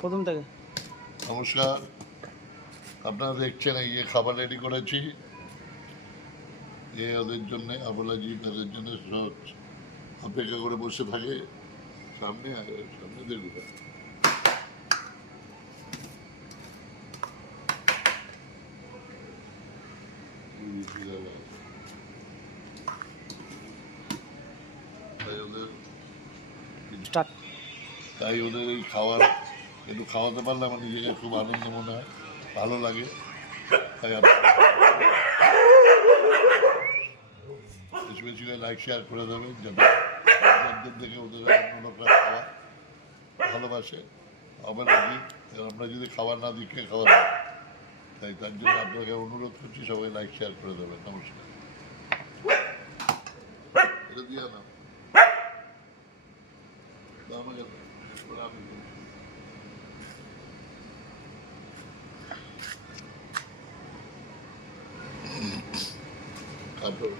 প্রথম থেকে। নমস্কার, আপনারা দেখছেন এই যে খাবার রেডি করেছি, ওদের জন্যে আবলাজি তাদের জন্য অপেক্ষা করে বসে থাকে। সামনে সামনে দেখুন, তাই ওদের এই খাওয়ার একটু খাওয়াতে পারলে আমার নিজেকে খুব আনন্দ মনে হয়, ভালো লাগে। তাই বেশি বেশি করে লাইক শেয়ার করে দেবেন, যাতে দেখে ওদের অন্য লোকরা খাওয়া ভালোবাসে। অবলাজি আমরা যদি খাবার না দিই কে খাবার দেবে? তাই তার জন্য আপনাকে অনুরোধ করছি, সবাই লাইক শেয়ার করে দেবেন। নমস্কার। এটা দিয়ে না আমাকে আপনার